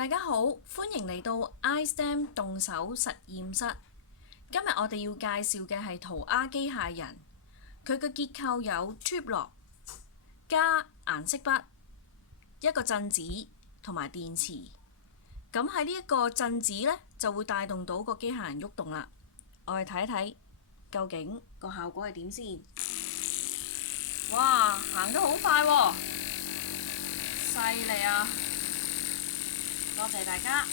大家好，歡迎嚟到 iSTEM 動手實驗室。今日我哋要介紹嘅係塗鴉機械人，佢嘅結構有 tube lock 加顏色筆、一個震子同埋電池。咁喺呢一個震子呢，就會帶動到個機械人喐動啦。我哋睇一睇究竟個效果係點先。哇，行得好快喎！犀利啊！多謝大家。